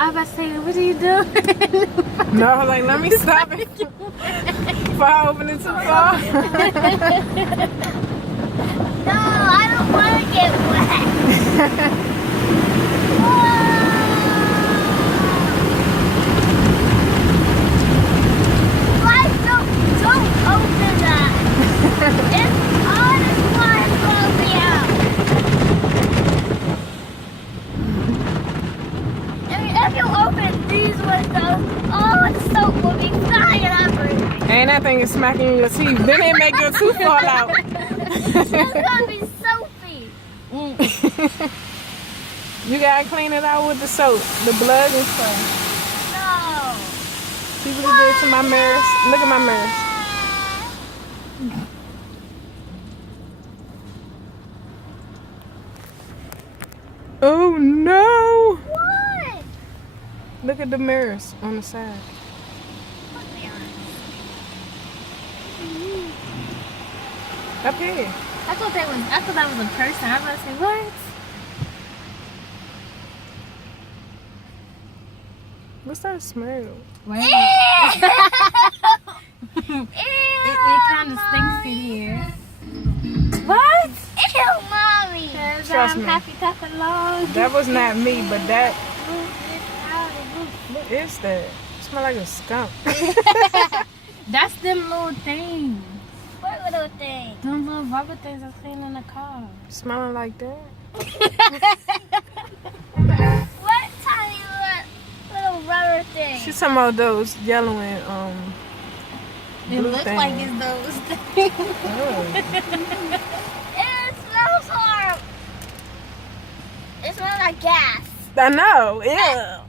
I was about to say, what are you doing? No, like, let me stop it before I open it too far. No, I don't want to get wet. Guys, don't open that. It's hot as water will be out. If you open these windows, all the soap will be flying everywhere. And that thing is smacking your teeth. Then it make your tooth fall out. It's gonna be soapy. You gotta clean it out with the soap, the blood and stuff. No. People do it to my mirrors. Look at my mirrors. Oh no! What? Look at the mirrors on the side. Up here. I thought that was a person. I was about to say, what? What's that smell? Wait. Ew, It kind of stinks in here. What? Ew, mommy. Cause Trust I'm me. happy clap along. That was not me, but that What what is that? It smell like a skunk. That's them little things. What little thing? Them little rubber things that's clean in the car. Smelling like that? What tiny little rubber thing? She's talking about those yellow and It blue looks things. like it's those things. Oh. It smells horrible. It smells like gas. I know, yeah.